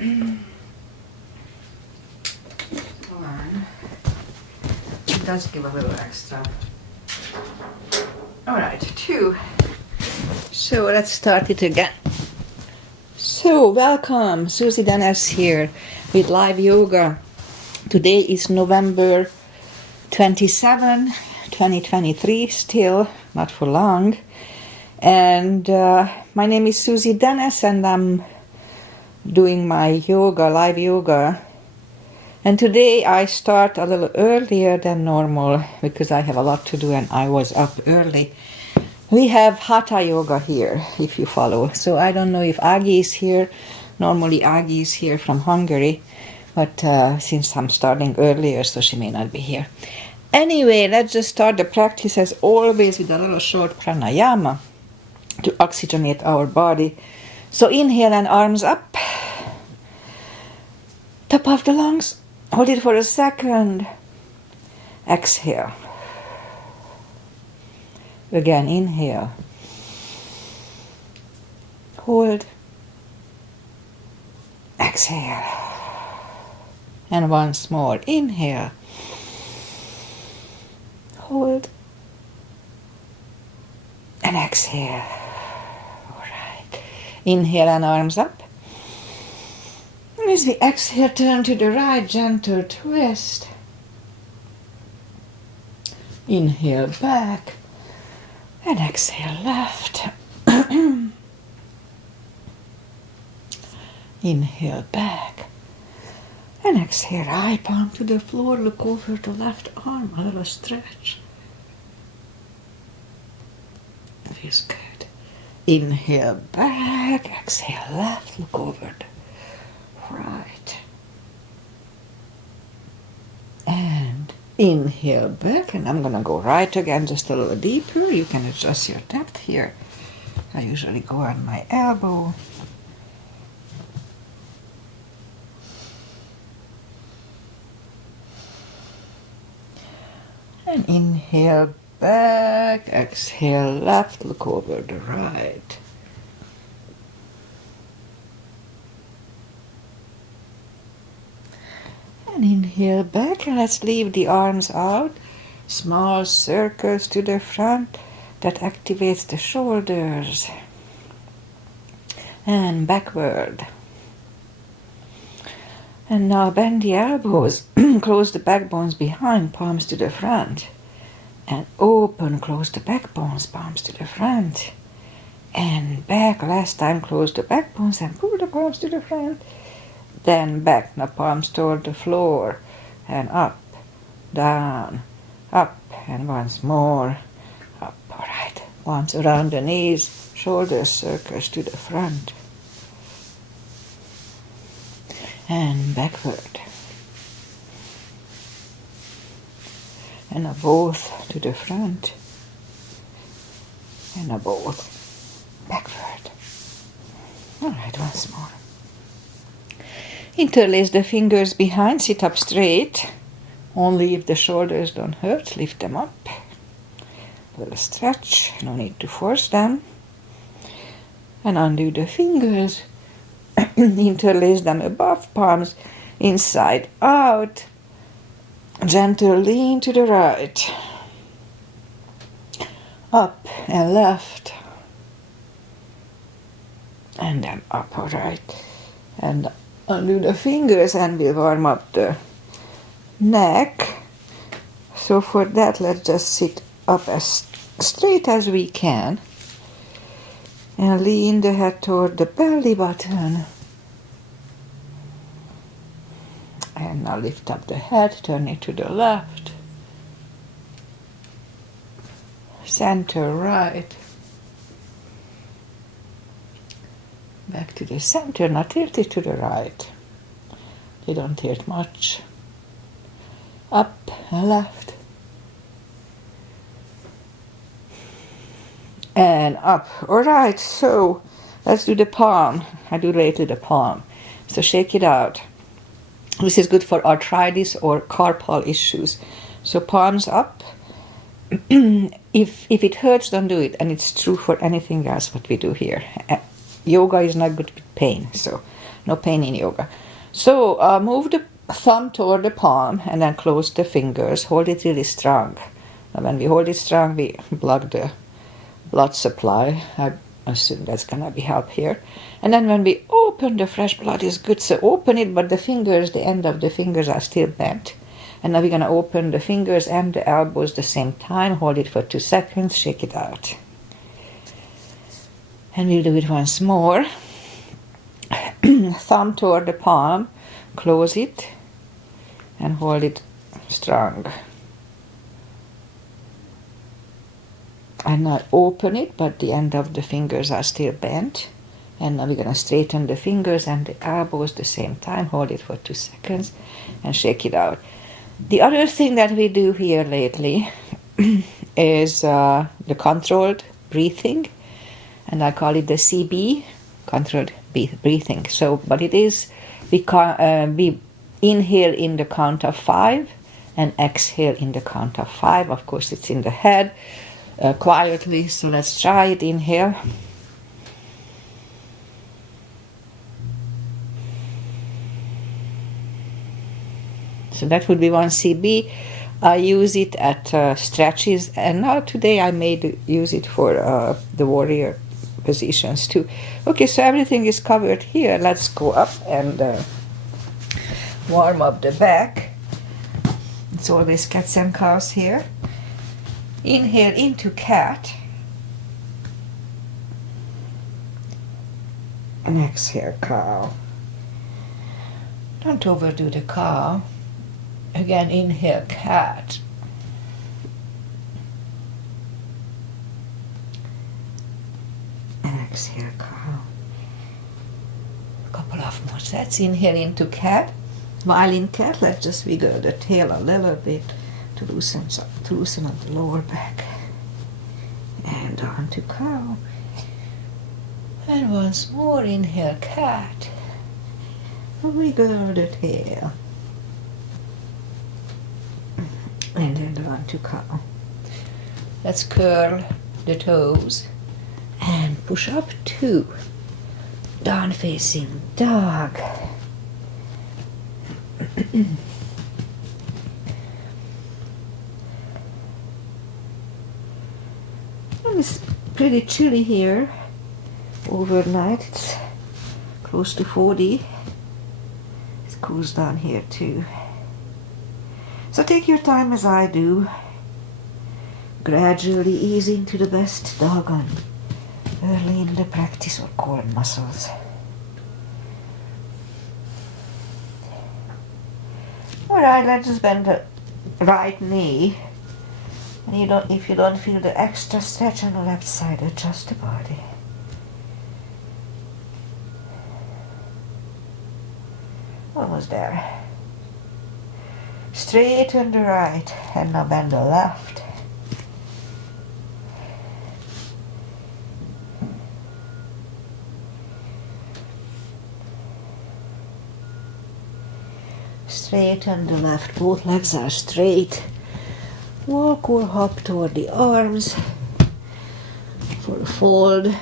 One. It does give a little extra. Alright, 2. So let's start it again. So welcome, Susie Dennis here with live yoga. Today is November 27, 2023, still not for long. And my name is Susie Dennis and I'm doing my yoga, live yoga. And today I start a little earlier than normal because I have a lot to do and I was up early. We have Hatha yoga here, if you follow. So I don't know if Agi is here. Normally Agi is here from Hungary. But since I'm starting earlier, so she may not be here. Anyway, let's just start the practice as always with a little short pranayama to oxygenate our body. So inhale and arms up. Top of the lungs. Hold it for a second. Exhale. Again, inhale. Hold. Exhale. And once more. Inhale. Hold. And exhale. All right. Inhale and arms up. And as we exhale, turn to the right, gentle twist. Inhale back. And exhale left. Inhale back. And exhale right palm to the floor. Look over the left arm. A little stretch. Feels good. Inhale back. Exhale left. Look over the right. And inhale back. And I'm going to go right again, just a little deeper. You can adjust your depth here. I usually go on my elbow. And inhale back. Exhale left. Look over the right. And inhale back, and let's leave the arms out. Small circles to the front that activates the shoulders. And backward. And now bend the elbows. Close the backbones behind, palms to the front. And open, close the backbones, palms to the front. And back, last time close the backbones and pull the palms to the front. Then back, now palms toward the floor, and up, down, up, and once more, up, all right. Once around the knees, shoulders circles to the front, and backward, and a both to the front, and a both backward. All right, once more. Interlace the fingers behind, sit up straight. Only if the shoulders don't hurt, lift them up. A little stretch, no need to force them. And undo the fingers. Interlace them above, palms inside out. Gentle lean to the right. Up and left. And then up, all right. And undo the fingers and we'll warm up the neck. So for that, let's just sit up as straight as we can. And lean the head toward the belly button. And now lift up the head, turn it to the left. Center right. Back to the center, now tilt it to the right. They don't tilt much. Up and left. And up. Alright, so let's do the palm. I do later the palm. So shake it out. This is good for arthritis or carpal issues. So palms up. If it hurts, don't do it. And it's true for anything else what we do here. Yoga is not good with pain, so No pain in yoga. So move the thumb toward the palm and then close the fingers. Hold it really strong. And when we hold it strong, we block the blood supply. I assume that's gonna be help here. And then when we open, the fresh blood is good. So open it, but the fingers, the end of the fingers are still bent. And now we're gonna open the fingers and the elbows the same time. Hold it for 2 seconds, shake it out. And we'll do it once more. Thumb toward the palm, close it, and hold it strong. And now open it, but the end of the fingers are still bent. And now we're going to straighten the fingers and the elbows the same time. Hold it for 2 seconds and shake it out. The other thing that we do here lately is the controlled breathing. And I call it the CB, controlled breathing. So, but it is, we inhale in the count of 5 and exhale in the count of 5. Of course, it's in the head. Quietly, so let's try it. Inhale. So that would be 1 CB. I use it at stretches, and now today I may use it for the warrior positions too. Okay, so everything is covered here. Let's go up and warm up the back. It's always cats and cows here. Inhale into cat. And exhale cow. Don't overdo the cow. Again, inhale cat. And exhale cow. A couple of more sets. Inhale into cat. While in cat, let's just wiggle the tail a little bit to loosen up the lower back. And on to cow. And once more, inhale cat. Wiggle the tail. And then on to cow. Let's curl the toes and push up 2. Down facing dog. It's pretty chilly here overnight. It's close to 40. It cools down here too. So take your time as I do. Gradually ease into the best dogon early in the practice or core muscles. Alright, let's just bend the right knee. And if you don't feel the extra stretch on the left side, adjust the body. Almost there. Straighten the right and now bend the left. Straighten the left, both legs are straight. Walk or hop toward the arms for a fold.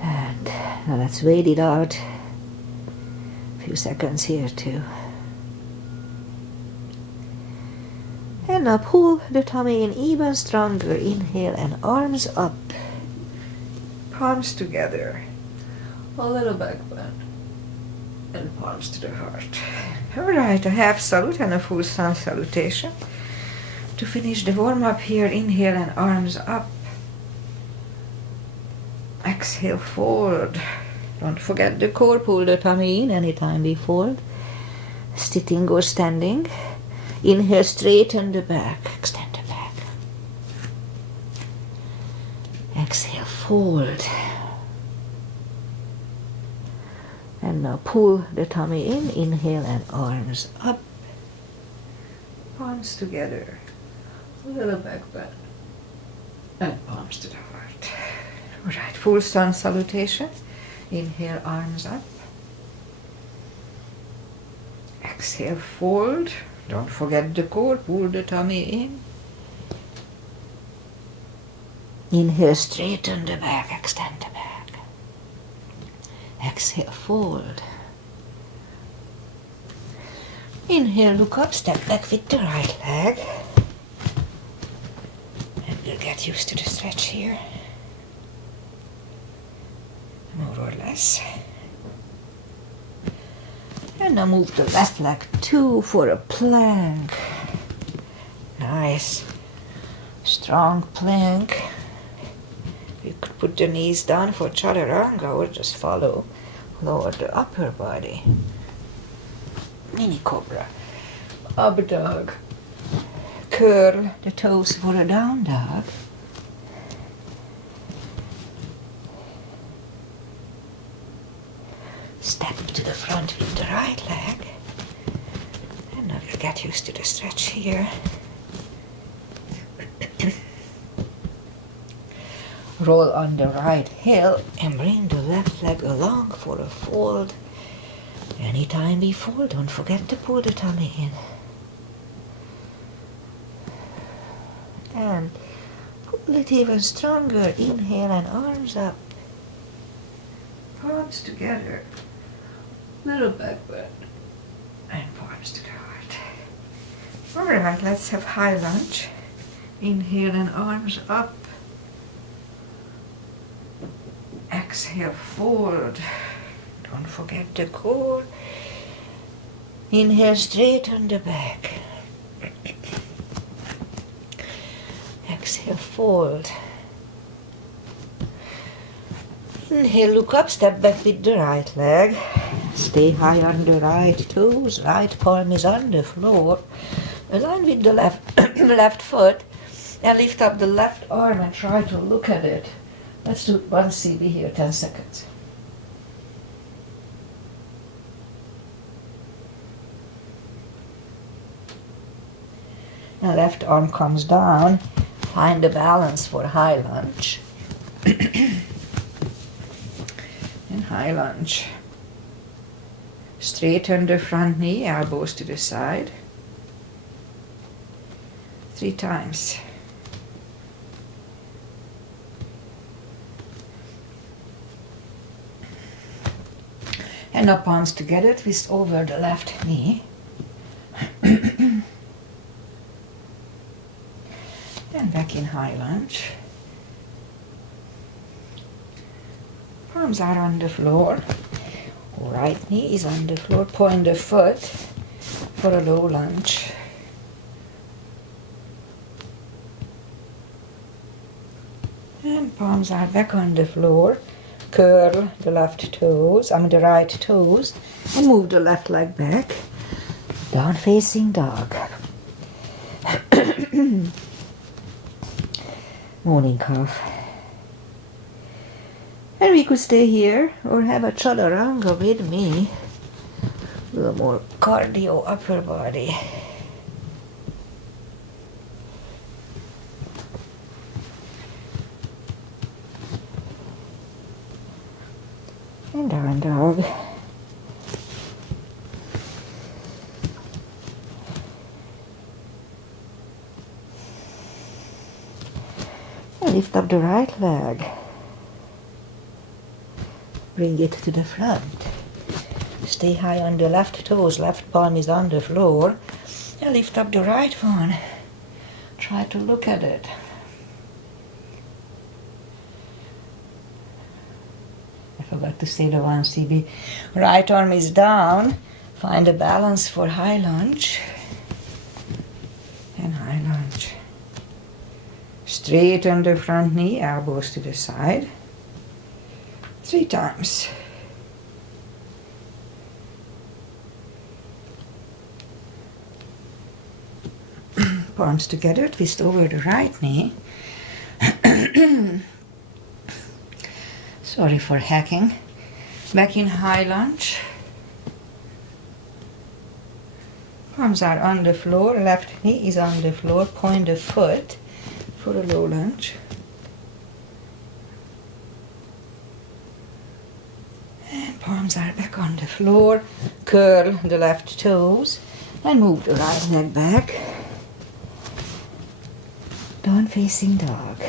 And now let's wait it out. A few seconds here too. And now pull the tummy in even stronger. Inhale and arms up. Palms together. A little back bend. And palms to the heart. Alright, a half salute and a full sun salutation. To finish the warm up here, inhale and arms up. Exhale, fold. Don't forget the core, pull the tummy in anytime we fold. Sitting or standing. Inhale, straighten the back, extend the back. Exhale, fold. And now pull the tummy in, inhale and arms up. Palms together. A little back bend. And palms to the heart. Alright, full sun salutation. Inhale, arms up. Exhale, fold. Don't forget the core, pull the tummy in. Inhale, straighten the back, extend the back. Exhale, fold. Inhale, look up, step back with the right leg. And we'll get used to the stretch here. More or less. And now move the left leg 2 for a plank. Nice. Strong plank. You could put the knees down for chaturanga or just follow. Lower the upper body. Mini cobra. Up dog. Curl the toes for a down dog. Step to the front with the right leg. And now we'll get used to the stretch here. Roll on the right heel and bring the left leg along for a fold. Anytime we fold, don't forget to pull the tummy in. And pull it even stronger. Inhale and arms up. Palms together. Little back bend. And palms to the heart. Alright, let's have high lunge. Inhale and arms up. Exhale, fold. Don't forget the core. Inhale, straighten the back. Exhale, fold. Inhale, look up, step back with the right leg. Stay high on the right toes. Right palm is on the floor. Align with the left foot. And lift up the left arm and try to look at it. Let's do one CB here, 10 seconds. And left arm comes down. Find the balance for high lunge. And high lunge. Straighten the front knee, elbows to the side. 3 times. And now palms together, twist over the left knee. And back in high lunge. Palms are on the floor. Right knee is on the floor. Point the foot for a low lunge. And palms are back on the floor. Curl the the right toes, and move the left leg back. Down facing dog. Morning calf. And we could stay here or have a chaturanga with me. A little more cardio upper body. And down dog. And lift up the right leg. Bring it to the front. Stay high on the left toes. Left palm is on the floor. And lift up the right one. Try to look at it. I forgot to say the 1 CB. Right arm is down. Find a balance for high lunge. And high lunge. Straighten the front knee, elbows to the side. 3 times. Palms together, twist over the right knee. Sorry for hacking. Back in high lunge. Palms are on the floor, left knee is on the floor. Point the foot for a low lunge. And palms are back on the floor. Curl the left toes and move the right leg back. Down facing dog.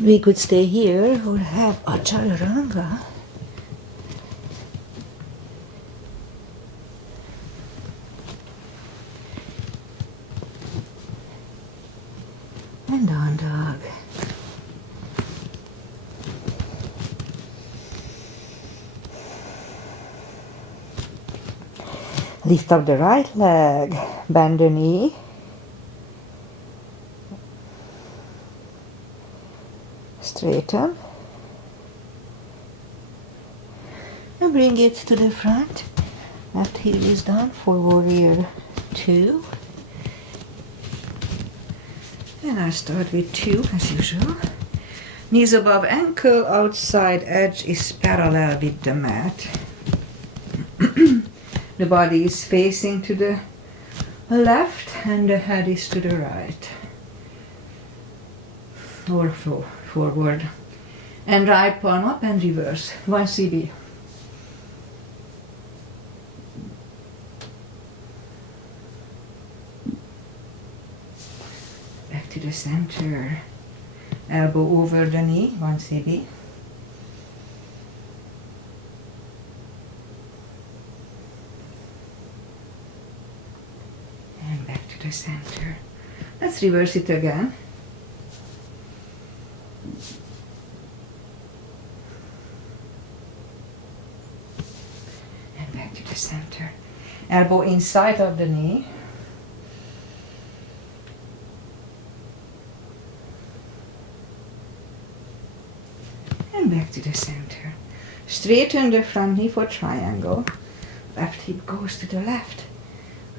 We could stay here or have a chaturanga. And down dog. Lift up the right leg, bend the knee. Straighten. And bring it to the front. Left heel is down for warrior 2. And I start with 2 as usual. Knees above ankle, outside edge is parallel with the mat. The body is facing to the left and the head is to the right. Or forward. And right palm up and reverse. 1 CB. Back to the center. Elbow over the knee. 1 CB. And back to the center. Let's reverse it again. And back to the center. Elbow inside of the knee. And back to the center. Straighten the front knee for triangle. Left hip goes to the left.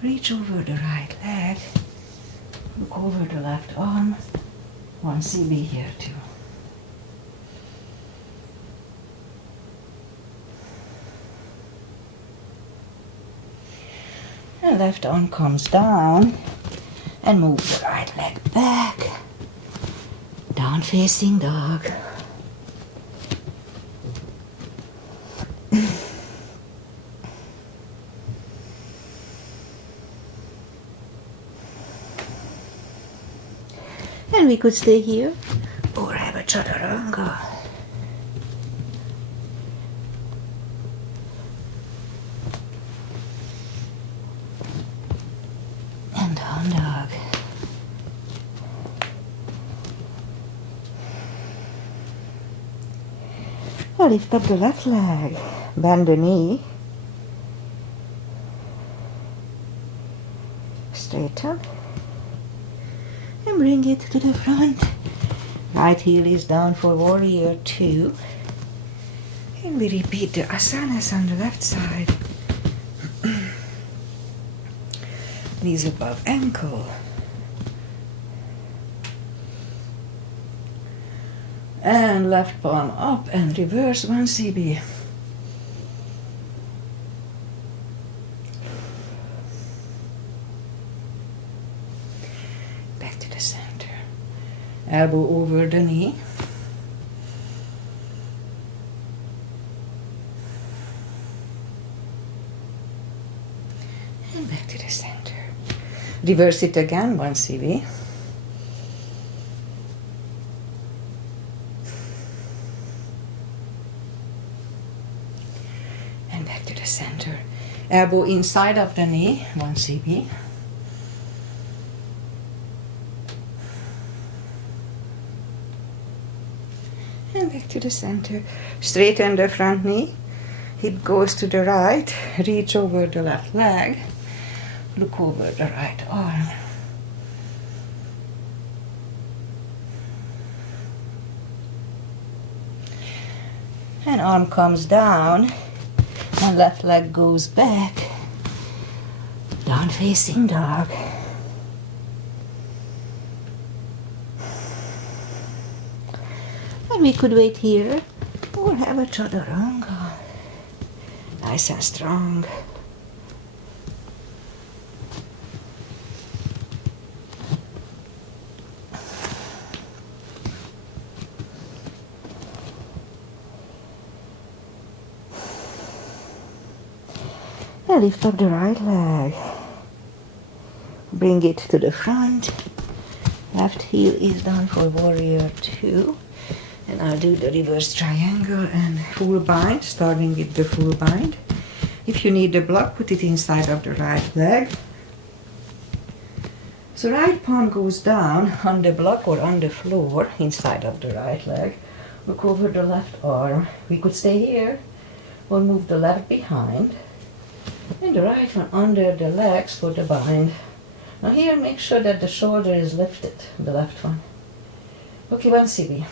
Reach over the right leg. Look over the left arm. 1 CB here too. And left arm comes down. And move the right leg back. Down facing dog. And we could stay here or have a chaturanga. And down dog. I'll lift up the left leg, bend the knee, straighten. And bring it to the front. Right heel is down for warrior 2. And we repeat the asanas on the left side. Knees above ankle. And left palm up and reverse 1 CB. Center. Elbow over the knee. And back to the center. Reverse it again, 1 CB. And back to the center. Elbow inside of the knee, 1 CB. And back to the center. Straighten the front knee. Hip goes to the right. Reach over the left leg. Look over the right arm. And arm comes down. And left leg goes back. Down facing dog. And we could wait here or have a chaturanga. Nice and strong. And lift up the right leg. Bring it to the front. Left heel is down for warrior 2. And I'll do the reverse triangle and full bind, starting with the full bind. If you need the block, put it inside of the right leg. So right palm goes down on the block or on the floor inside of the right leg. Look over the left arm. We could stay here or move the left behind. And the right one under the legs for the bind. Now here, make sure that the shoulder is lifted, the left one. Okay, 1 CB.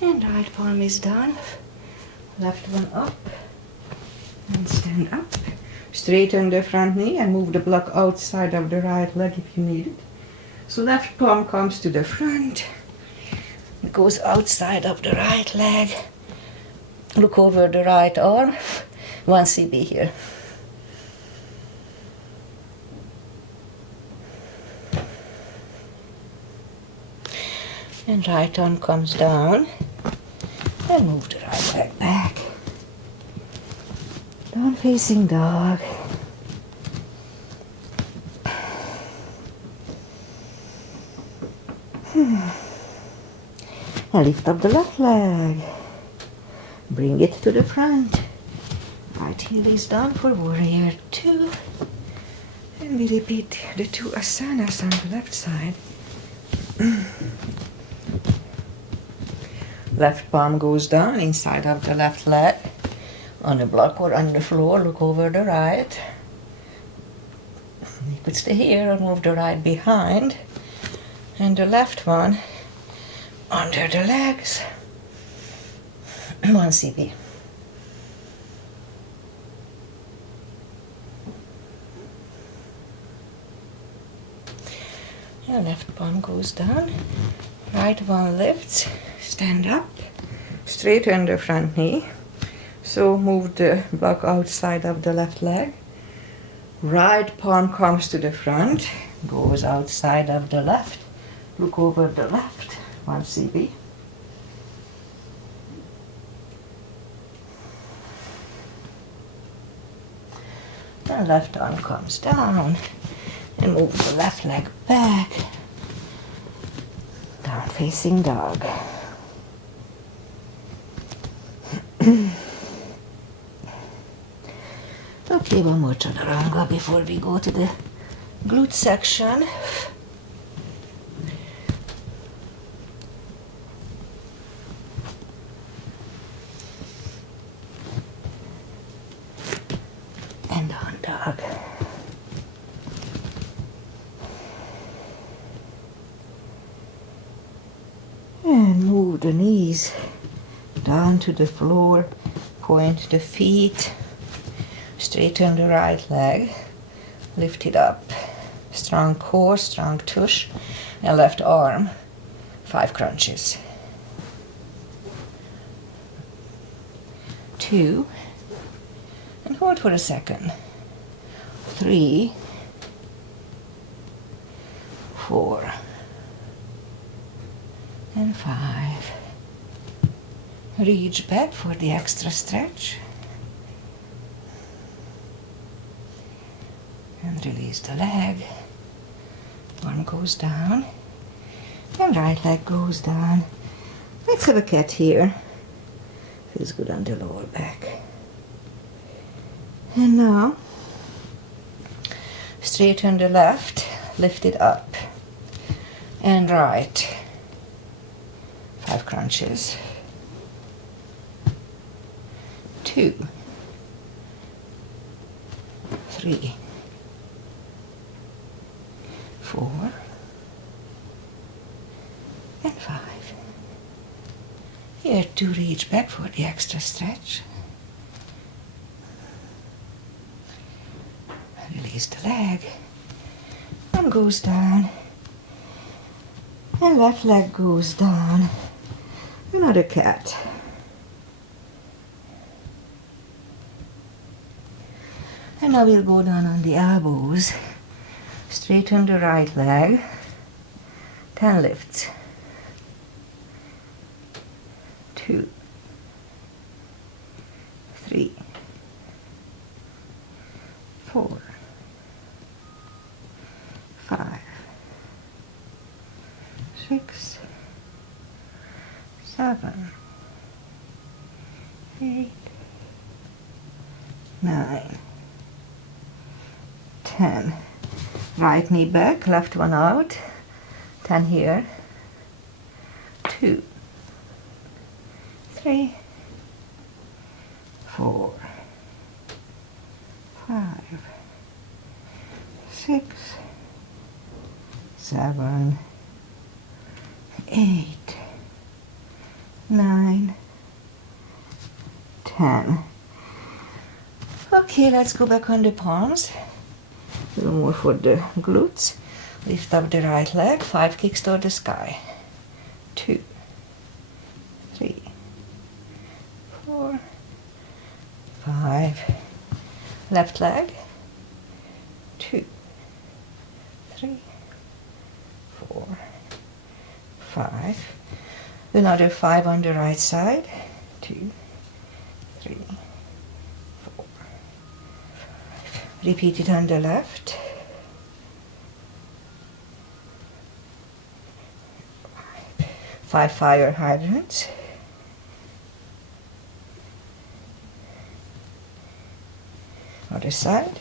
And right palm is done. Left one up. And stand up. Straighten the front knee and move the block outside of the right leg if you need it. So left palm comes to the front. It goes outside of the right leg. Look over the right arm. 1 CB here. And right arm comes down. And move the right leg back. Down facing dog. And lift up the left leg. Bring it to the front. Right heel is down for warrior 2. And we repeat the 2 asanas on the left side. Left palm goes down inside of the left leg. On the block or on the floor, look over the right. You could stay here or move the right behind. And the left one under the legs. 1 CB. And left palm goes down. Right one lifts. Stand up. Straighten the front knee. So move the block outside of the left leg. Right palm comes to the front. Goes outside of the left. Look over the left. 1 CB. And left arm comes down. And move the left leg back. Down facing dog. Okay, one more chaturanga before we go to the glute section. And on dog. And move the knees down to the floor, point the feet, straighten the right leg, lift it up, strong core, strong tush, and left arm, 5 crunches. 2, and hold for a second. 3, 4, and 5. Reach back for the extra stretch. And release the leg. One goes down. And right leg goes down. Let's have a cat here. Feels good on the lower back. And now, straighten the left, lift it up. And right. 5 crunches. 2, 3, 4, and 5. Here to reach back for the extra stretch. Release the leg. One goes down. And left leg goes down. Another cat. And now we'll go down on the elbows. Straighten the right leg. 10 lifts. 2, 3, 4, 7, 8, 9, 10. Right knee back, left one out. 10 here. 2, 3, 4, 5, 6, 7, 8, 9, 10. Okay, let's go back on the palms. A little more for the glutes. Lift up the right leg, 5 kicks toward the sky. 2, 3, 4, 5. Left leg. 2, 3, 4, 5. Another 5 on the right side. 2, 3, 4, 5. Repeat it on the left. 5 fire hydrants. Other side.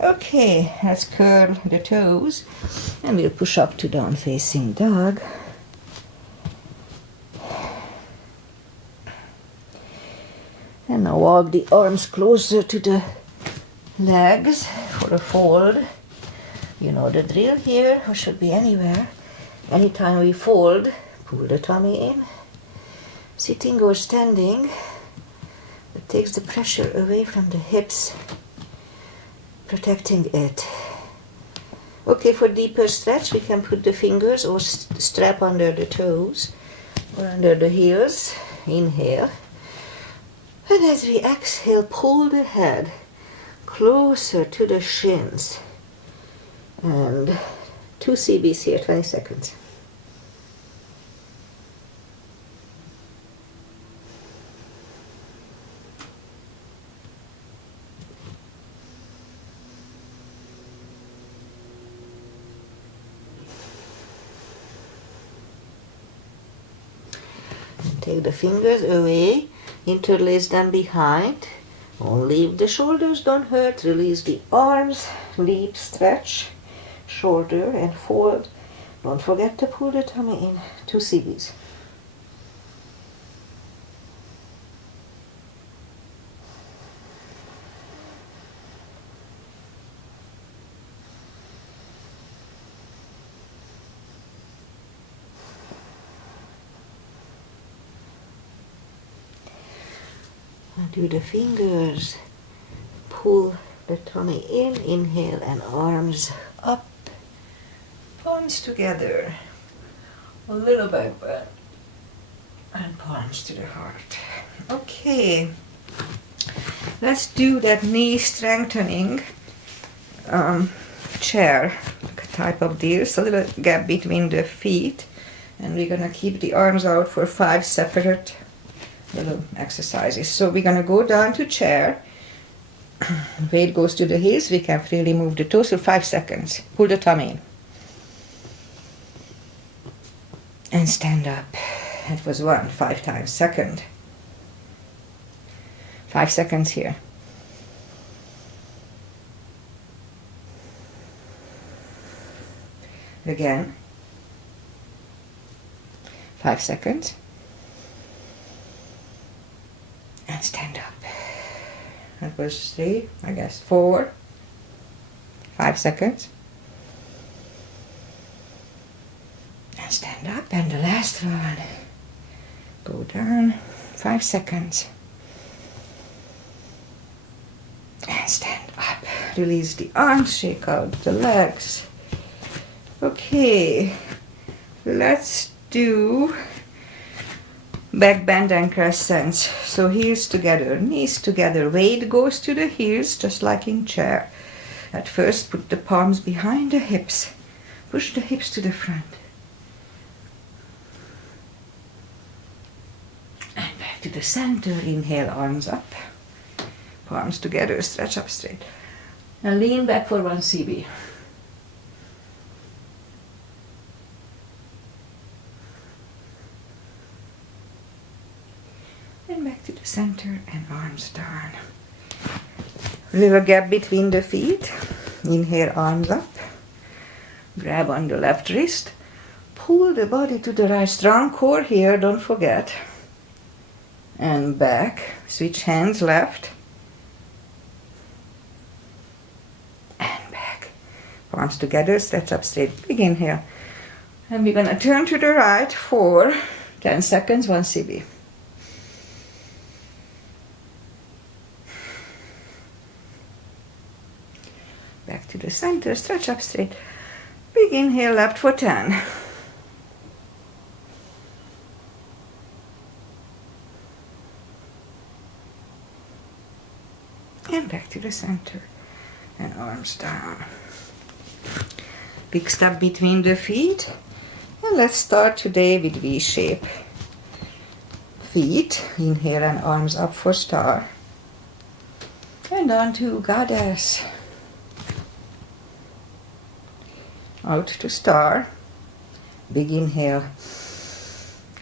Okay, let's curl the toes and we'll push up to down facing dog. And now walk the arms closer to the legs for a fold. You know the drill here, or should be anywhere. Anytime we fold, pull the tummy in. Sitting or standing, it takes the pressure away from the hips, protecting it. Okay, for deeper stretch, we can put the fingers or strap under the toes or under the heels. Inhale. And as we exhale, pull the head closer to the shins. And 2 CBs here, 20 seconds. Take the fingers away, interlace them behind. Only if the shoulders don't hurt, release the arms, leap, stretch, shoulder and fold. Don't forget to pull the tummy in, 2 CBs. Do the fingers, pull the tummy in, inhale and arms up, palms together, a little back bend and palms to the heart. Okay, let's do that knee strengthening chair type of deal. So a little gap between the feet, and we're gonna keep the arms out for 5 separate little exercises. So we're gonna go down to chair. Weight goes to the heels. We can freely move the toes for 5 seconds. Pull the tummy in. And stand up. That was 1, 5 times. Second. 5 seconds here. Again. 5 seconds. And stand up. That was 3, I guess 4, 5 seconds. And stand up. And the last one. Go down, 5 seconds. And stand up. Release the arms, shake out the legs. Okay, let's do back bend and crescents. So heels together, knees together, weight goes to the heels just like in chair. At first put the palms behind the hips, push the hips to the front. And back to the center, inhale, arms up, palms together, stretch up straight. And lean back for 1 CB. And back to the center and arms down. Little gap between the feet. Inhale, arms up. Grab on the left wrist. Pull the body to the right. Strong core here, don't forget. And back. Switch hands, left. And back. Palms together, stretch up straight. Big inhale. And we're gonna turn to the right for 10 seconds, 1 CB. Back to the center, stretch up straight. Big inhale, left for 10. And back to the center. And arms down. Big step between the feet. And let's start today with V shape. Feet, inhale and arms up for star. And on to goddess. Out to star. Big inhale.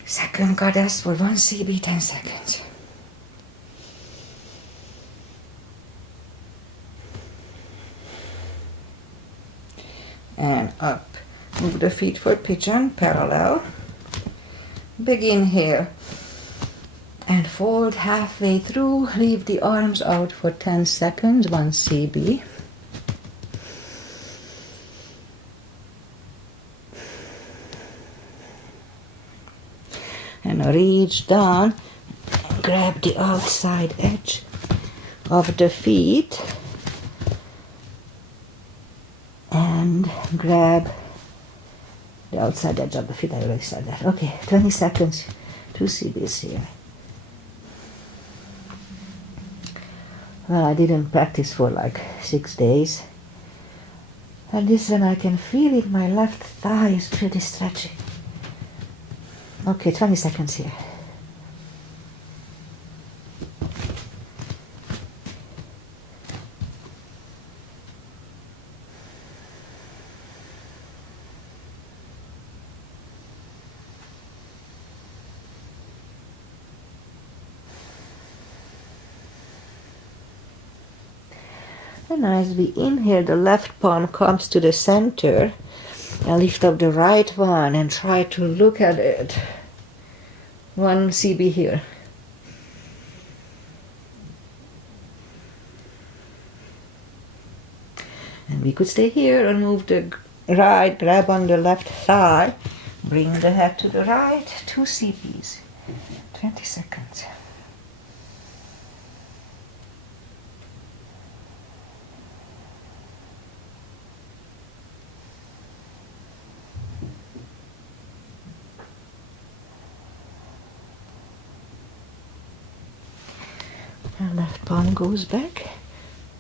Second goddess for 1 CB, 10 seconds. And up. Move the feet for pigeon, parallel. Big inhale. And fold halfway through. Leave the arms out for 10 seconds, 1 CB. And reach down, grab the outside edge of the feet and grab the outside edge of the feet. I already said that. Okay, 20 seconds, 2 CBs here. Well, I didn't practice for like 6 days. And this one I can feel it, my left thigh is pretty stretchy. Okay, 20 seconds here. And as we inhale, the left palm comes to the center. And lift up the right one and try to look at it. 1 CB here. And we could stay here and move the right, grab on the left thigh, bring the head to the right, 2 CBs, 20 seconds. And left palm goes back,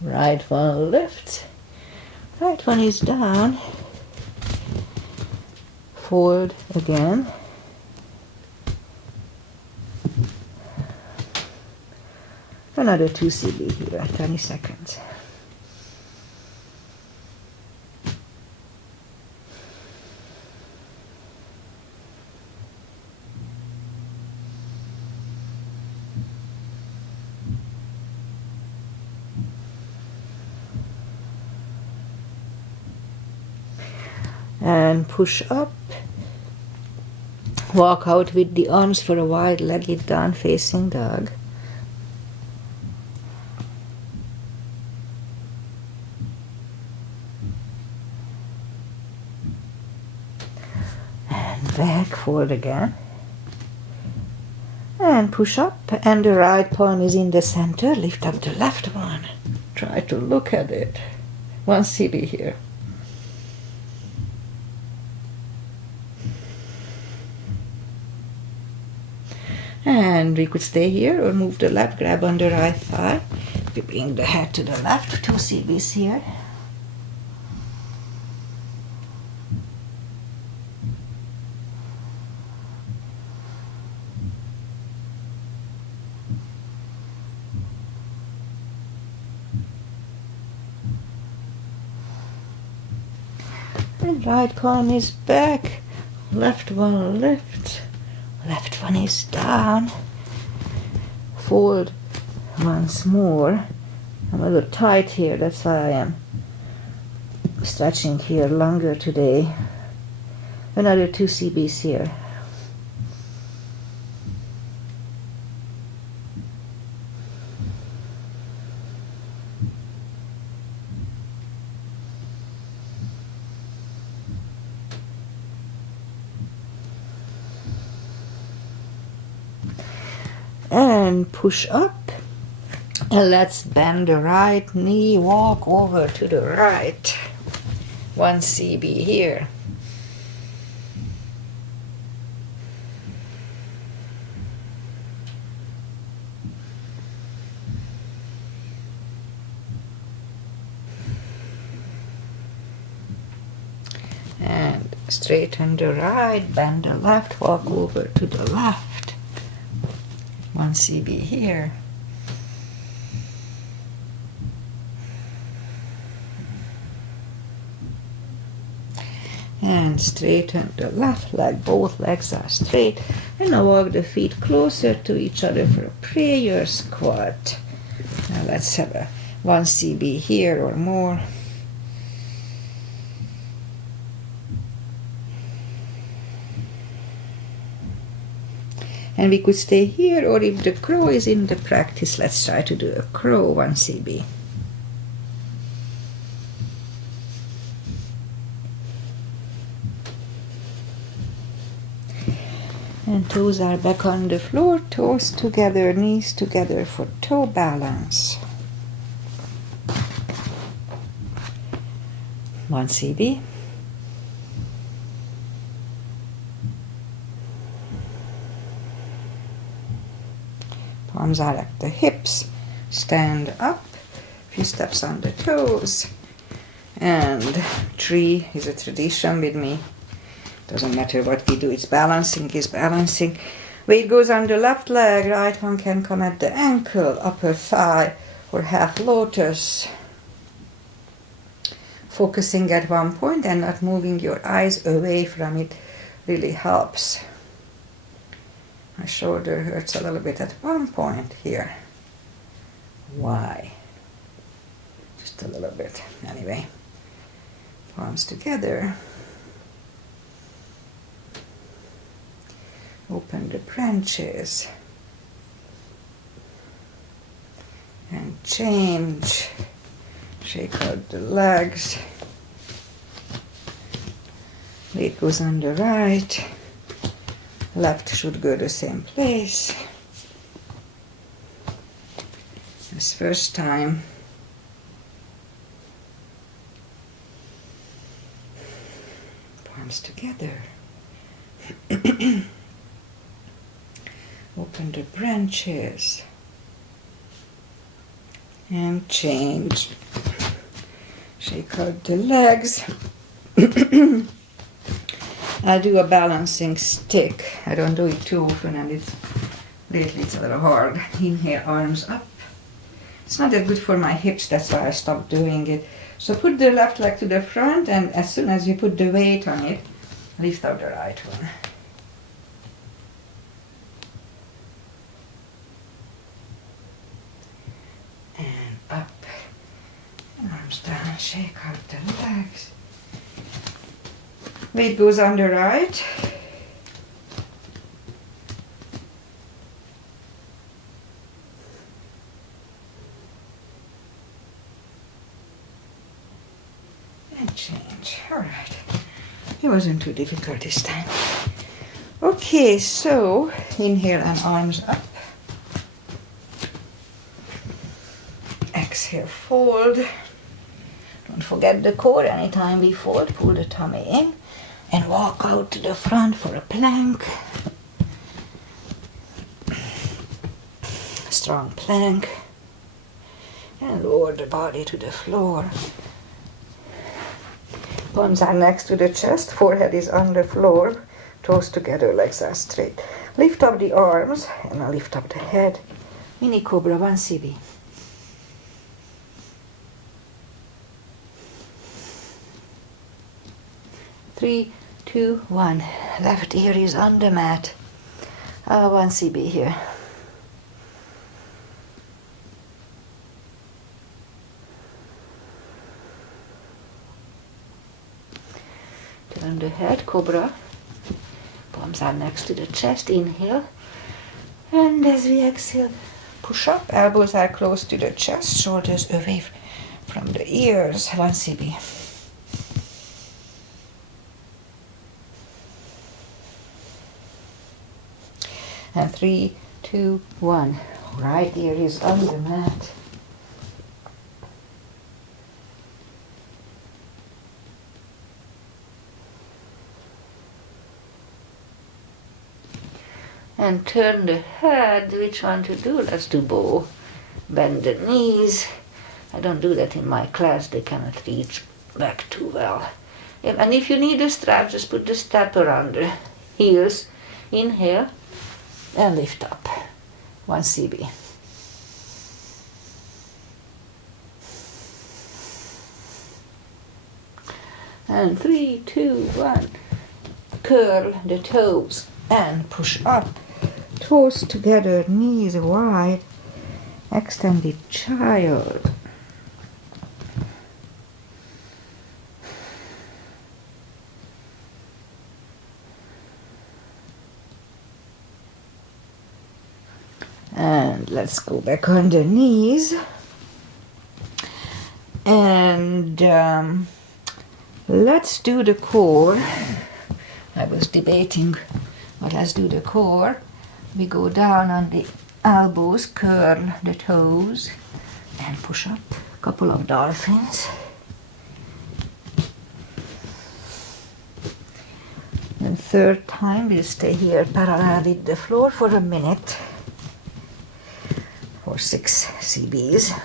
right one lifts, right one is down, forward again, another 2 CB here, 20 seconds. And push up, walk out with the arms for a wide legged down facing dog. And back, forward again. And push up, and the right palm is in the center, lift up the left one. Try to look at it. 1 CB here. And we could stay here or move the left, grab on the right thigh. We bring the head to the left, 2 CBs here. And right palm is back, left one lifts. Left one is down. fold once more. I'm a little tight here, that's why I am stretching here longer today. Another 2 CBs here. And push up, and let's bend the right knee, walk over to the right. 1 CB here. And straighten the right, bend the left, walk over to the left. 1 CB here. And straighten the left leg, both legs are straight. And now walk the feet closer to each other for a prayer squat. Now let's have a 1 CB here or more. And we could stay here, or if the crow is in the practice, let's try to do a crow 1 CB. And toes are back on the floor, toes together, knees together for toe balance. 1 CB. Palms are at the hips, stand up, few steps on the toes, and 3 is a tradition with me. Doesn't matter what we do, it's balancing is balancing. Weight goes on the left leg, right one can come at the ankle, upper thigh, or half lotus. Focusing at one point and not moving your eyes away from it really helps. My shoulder hurts a little bit at one point here. Why? Just a little bit. Anyway, palms together. Open the branches. And change. Shake out the legs. Weight goes on the right. Left should go the same place. This first time. Palms together. Open the branches. And change. Shake out the legs. I do a balancing stick. I don't do it too often, and lately it's a little hard. Inhale, arms up. It's not that good for my hips, that's why I stopped doing it. So put the left leg to the front, and as soon as you put the weight on it, lift up the right one. And up. Arms down, shake out the legs. Weight goes on the right. And change. All right. It wasn't too difficult this time. Okay, so inhale and arms up. Exhale, fold. Don't forget the core. Anytime we fold, pull the tummy in. And walk out to the front for a plank. Strong plank. And lower the body to the floor. Palms are next to the chest, forehead is on the floor, toes together, legs are straight. Lift up the arms and now lift up the head. Mini Cobra 1 CB. 3, 2, 1. Left ear is on the mat. 1 CB here. Turn the head, cobra. Palms are next to the chest, inhale. And as we exhale, push up, elbows are close to the chest, shoulders away from the ears, 1 CB. And 3, 2, 1. Right ear is on the mat. And turn the head. Which one to do? Let's do bow. Bend the knees. I don't do that in my class. They cannot reach back too well. And if you need a strap, just put the strap around the heels. Inhale and lift up. 1 CB. And 3, 2, 1. Curl the toes and push up. Toes together, knees wide. Extended child. And let's go back on the knees. And let's do the core. I was debating, but let's do the core. We go down on the elbows, curl the toes, and push up. A couple of dolphins. And third time, we'll stay here parallel with the floor for a minute. For 6 CBs.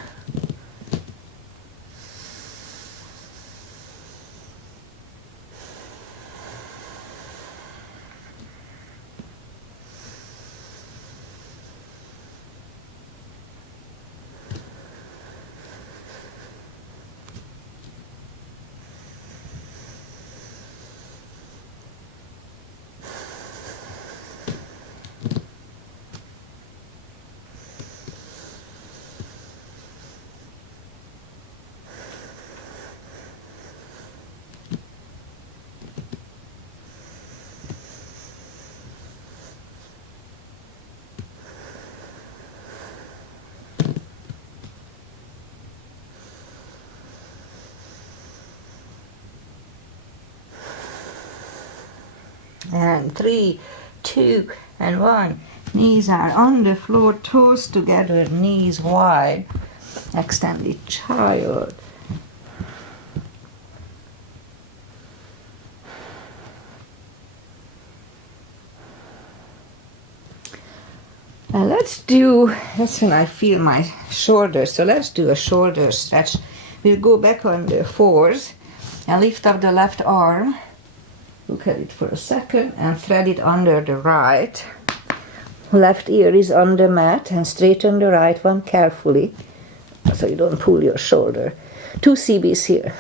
And 3, 2, and 1. Knees are on the floor, toes together, knees wide. Extended child. And that's when I feel my shoulders, so let's do a shoulder stretch. We'll go back on the 4s and lift up the left arm. Look at it for a second and thread it under the right. Left ear is on the mat and straighten the right one carefully so you don't pull your shoulder. 2 CBs here.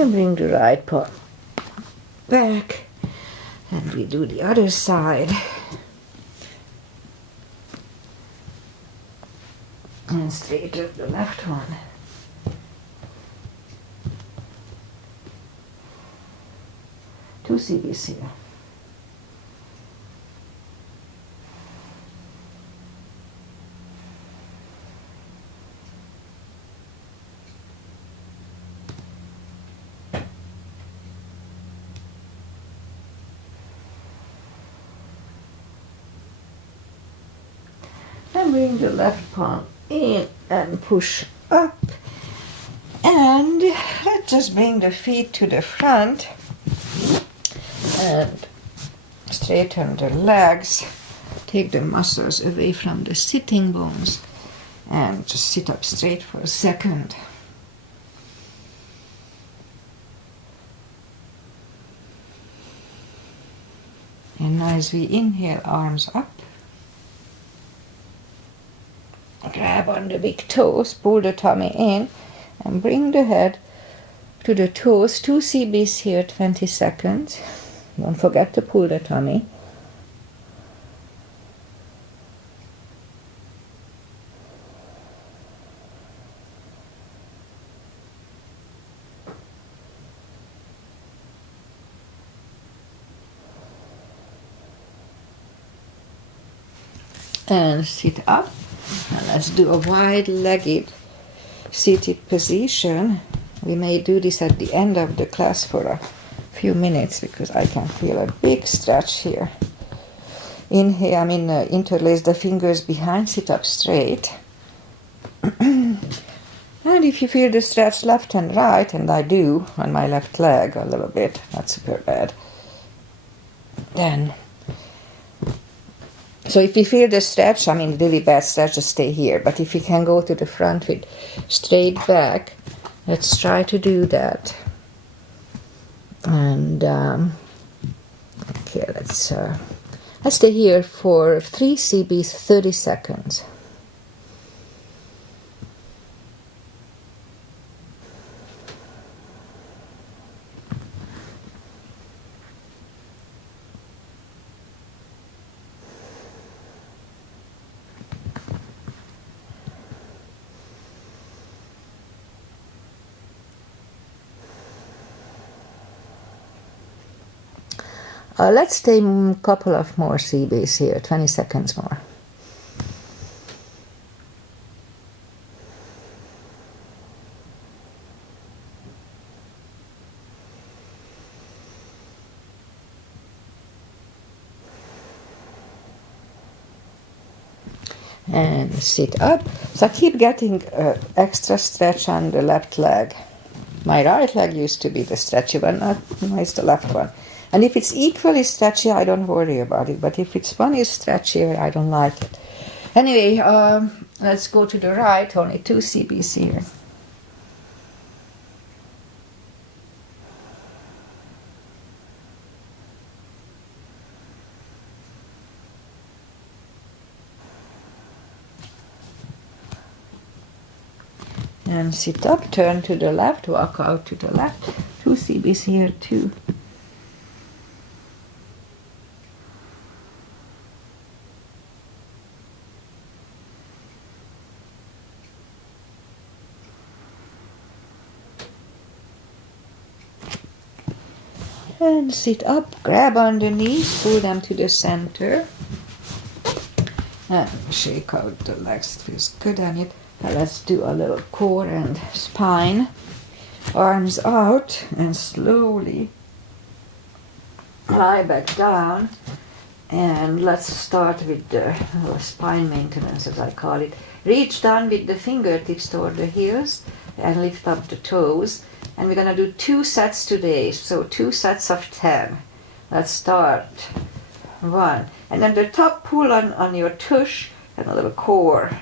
And bring the right palm back, and we do the other side. And straighten the left one. Two CBs here. And bring the left palm in and push up. And let's just bring the feet to the front and straighten the legs. Take the muscles away from the sitting bones and just sit up straight for a second. And now as we inhale, arms up. Grab on the big toes, pull the tummy in, and bring the head to the toes, 2 CBs here, 20 seconds. Don't forget to pull the tummy. And sit up. And let's do a wide-legged seated position. We may do this at the end of the class for a few minutes because I can feel a big stretch here. Inhale, interlace the fingers behind, sit up straight. And if you feel the stretch left and right, and I do on my left leg a little bit, not super bad, then so if you feel the stretch, really bad stretch, just stay here. But if you can go to the front with straight back, let's try to do that. And okay, let's stay here for 3 CBs, 30 seconds. Let's stay a couple of more CBs here, 20 seconds more. And sit up. So I keep getting extra stretch on the left leg. My right leg used to be the stretchy one, now it's the left one. And if it's equally stretchy, I don't worry about it. But if it's one is stretchier, I don't like it. Anyway, let's go to the right, only 2 CBs here. And sit up, turn to the left, walk out to the left. 2 CBs here too. And sit up, grab on the knees, pull them to the center. And shake out the legs, it feels good on it. Now let's do a little core and spine. Arms out and slowly lie back down. And let's start with the spine maintenance, as I call it. Reach down with the fingertips toward the heels and lift up the toes. And we're going to do 2 sets today, so 2 sets of 10. Let's start. 1. And then the top pull on your tush and a little core.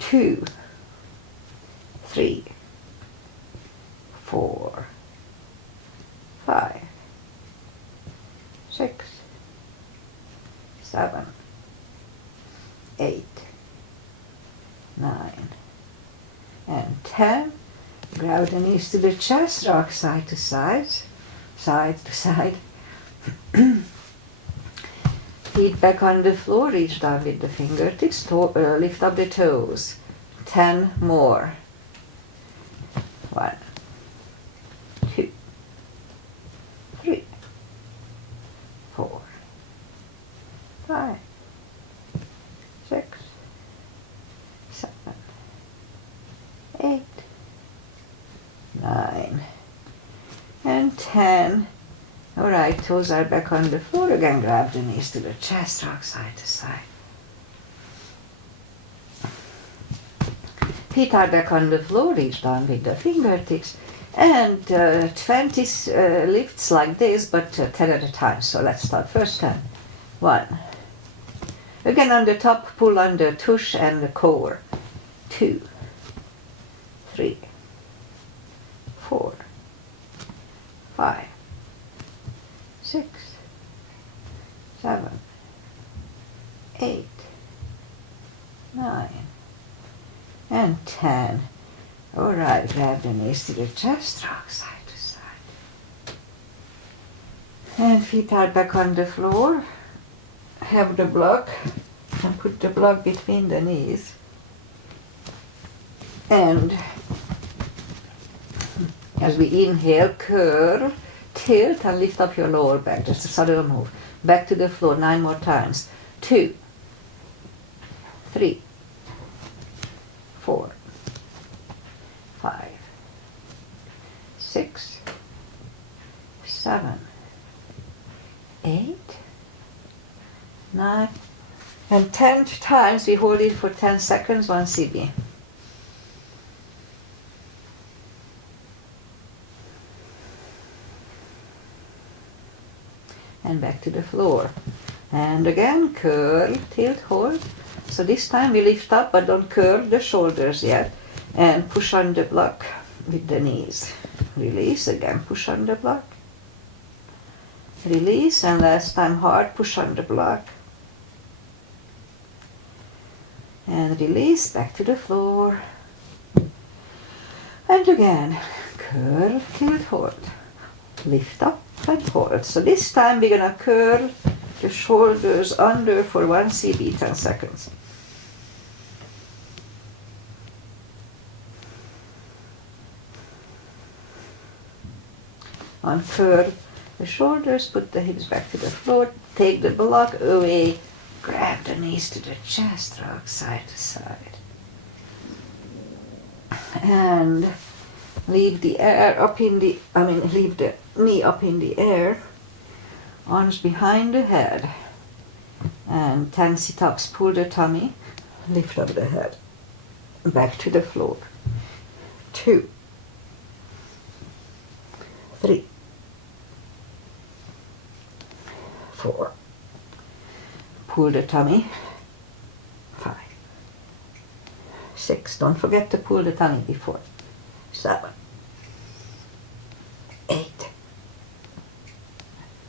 2, 3, 4, 5, 6, 7, 8, 9, and 10. Grab the knees to the chest, rock side to side, side to side. Feet back on the floor, reach down with the fingertips, lift up the toes. 10 more. 1, 2, 3, 4, 5, 6, 7, 8, 9, and 10. All right, toes are back on the floor again. Grab the knees to the chest, rock side to side. Feet are back on the floor, reach down with the fingertips. And 20 lifts like this, but 10 at a time. So let's start. First 10. 1. Again on the top, pull on the tush and the core. 2, 3, 4, 5, 6, 7, 8, 9, and 10. Alright, grab the knees to the chest, rock side to side. And feet are back on the floor. Have the block and put the block between the knees. And as we inhale, curl, tilt and lift up your lower back, just a subtle move. Back to the floor 9 more times. 2, 3, 4, 5, 6, 7, 8, 9, and 10 times we hold it for 10 seconds, 1 CB. And back to the floor. And again, curl, tilt, hold. So this time we lift up, but don't curl the shoulders yet. And push on the block with the knees. Release again, push on the block. Release, and last time hard, push on the block. And release, back to the floor. And again, curl, tilt, hold. Lift up and hold. So this time we're gonna curl the shoulders under for 1 CB, 10 seconds. Uncurl the shoulders, put the hips back to the floor, take the block away, grab the knees to the chest, rock side to side. And leave the air up in the, leave the knee up in the air, arms behind the head, and 10 sit-ups, pull the tummy, lift up the head, back to the floor. 2, 3, 4, pull the tummy, 5, 6, don't forget to pull the tummy before, 7, 8,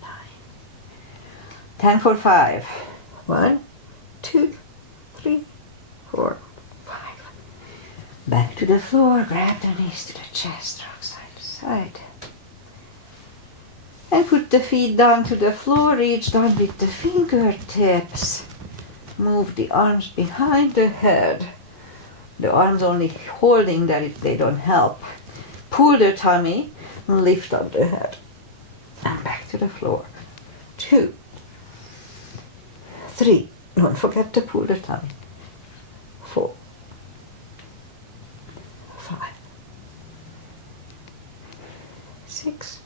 9, 10 for 5, 1, 2, 3, 4, 5, back to the floor, grab the knees to the chest, rock side to side. And put the feet down to the floor, reach down with the fingertips. Move the arms behind the head. The arms only holding that if they don't help. Pull the tummy, lift up the head. And back to the floor. 2, 3, don't forget to pull the tummy. 4, 5, 6,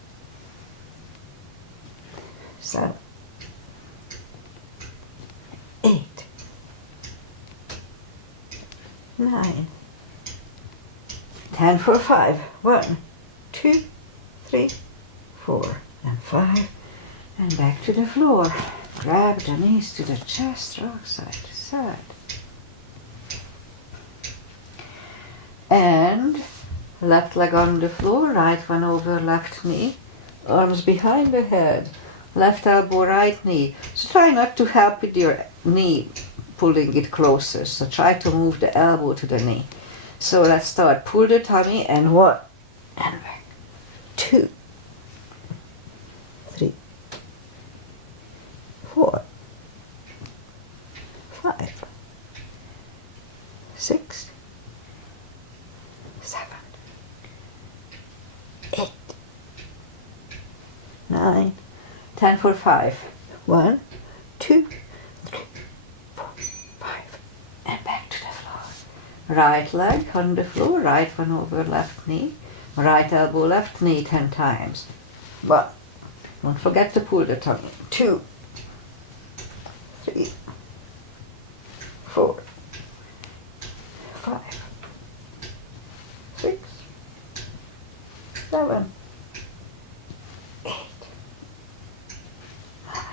7, 8, 9, 10 for 5, 1, 2, 3, 4, and 5, and back to the floor. Grab the knees to the chest, rock side to side. And left leg on the floor, right one over left knee, arms behind the head. Left elbow, right knee. So try not to help with your knee pulling it closer. So try to move the elbow to the knee. So let's start. Pull the tummy and 1 and back. 2, 3, 4, 5, 6, 7, 8, 9, 10 for 5. 1, 2, 3, 4, 5. And back to the floor. Right leg on the floor, right one over left knee. Right elbow, left knee 10 times. 1. Don't forget to pull the tummy. 2, 3, 4, 5, 6, 7, 8, 9,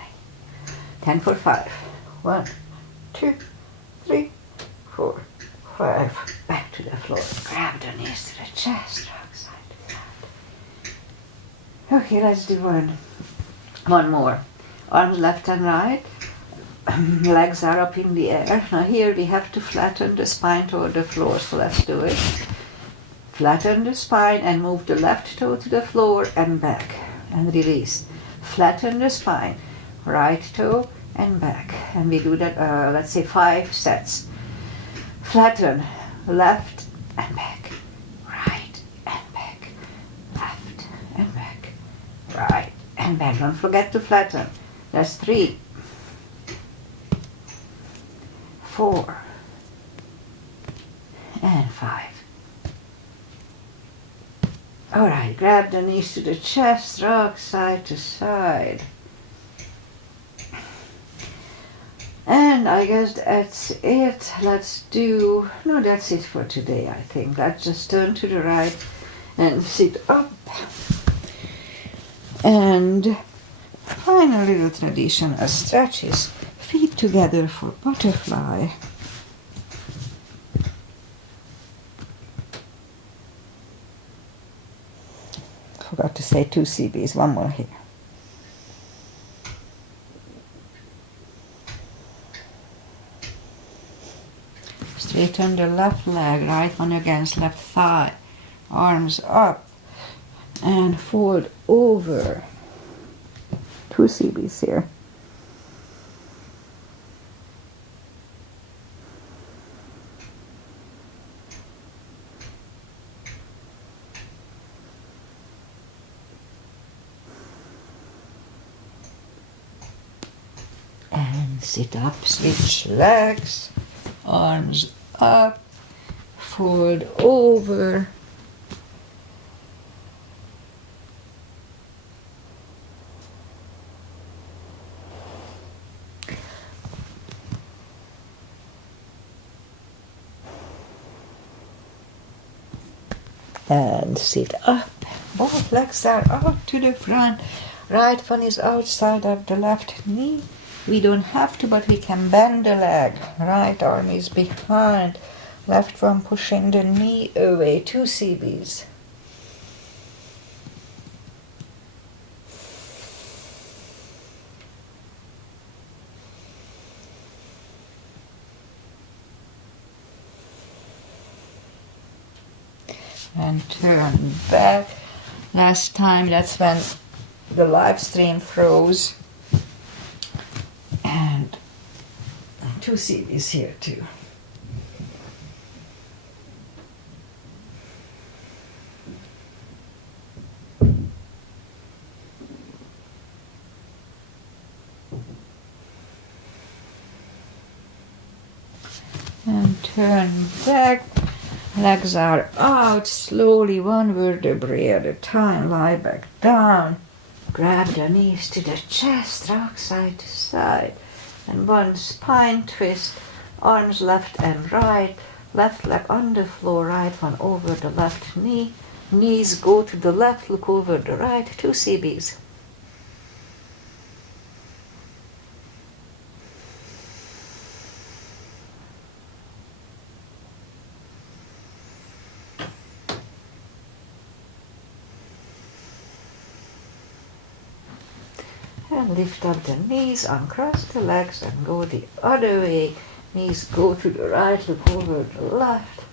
10 for 5. 1, 2, 3, 4, 5. Back to the floor. Grab the knees to the chest. Rock side to side. Okay, let's do one more. Arms left and right. Legs are up in the air. Now here we have to flatten the spine toward the floor, so let's do it. Flatten the spine and move the left toe to the floor and back and release. Flatten the spine, right toe and back. And we do that, let's say 5 sets. Flatten, left and back, right and back, left and back, right and back. Don't forget to flatten. That's 3, 4, and 5. Alright, grab the knees to the chest, rock side to side. And I guess that's it. No, that's it for today, I think. Let's just turn to the right and sit up. And final little traditional stretches. Feet together for butterfly. Forgot to say 2 CBs, one more here. Straighten the left leg, right one against left thigh. Arms up and fold over. 2 CBs here. And sit up, switch legs, arms up, fold over. And sit up. Both legs are out to the front. Right one is outside of the left knee. We don't have to, but we can bend the leg. Right arm is behind. Left one pushing the knee away. 2 CBs. And turn back. Last time, that's when the live stream froze. And 2 CBs here too. And turn back. Legs are out, slowly, one vertebrae at a time. Lie back down. Grab the knees to the chest, rock side to side. And one spine twist, arms left and right. Left leg on the floor, right one over the left knee. Knees go to the left, look over the right. 2 CBs. And lift up the knees, uncross the legs and go the other way. Knees go to the right, look over the left.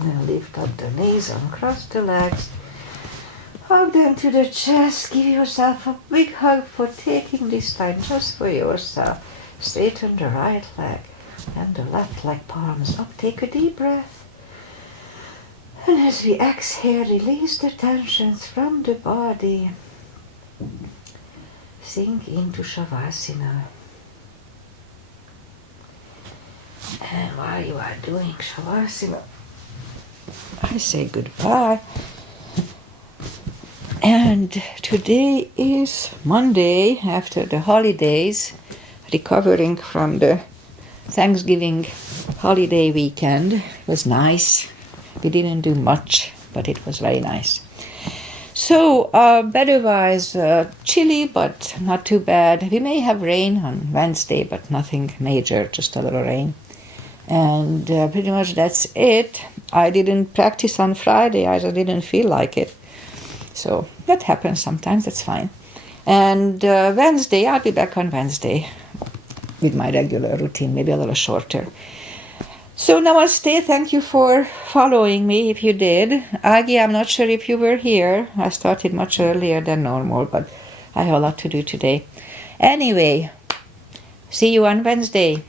And lift up the knees, uncross the legs. Hug them to the chest. Give yourself a big hug for taking this time just for yourself. Straighten the right leg and the left leg, palms up. Take a deep breath. And as we exhale, release the tensions from the body. Sink into Shavasana. And while you are doing Shavasana, I say goodbye. And today is Monday after the holidays, recovering from the Thanksgiving holiday weekend. It was nice. We didn't do much, but it was very nice. So, weather-wise, chilly, but not too bad. We may have rain on Wednesday, but nothing major, just a little rain. And pretty much that's it. I didn't practice on Friday. I just didn't feel like it. So that happens sometimes. That's fine. And Wednesday, I'll be back on Wednesday with my regular routine, maybe a little shorter. So namaste, thank you for following me if you did. Agi, I'm not sure if you were here. I started much earlier than normal, but I have a lot to do today. Anyway, see you on Wednesday.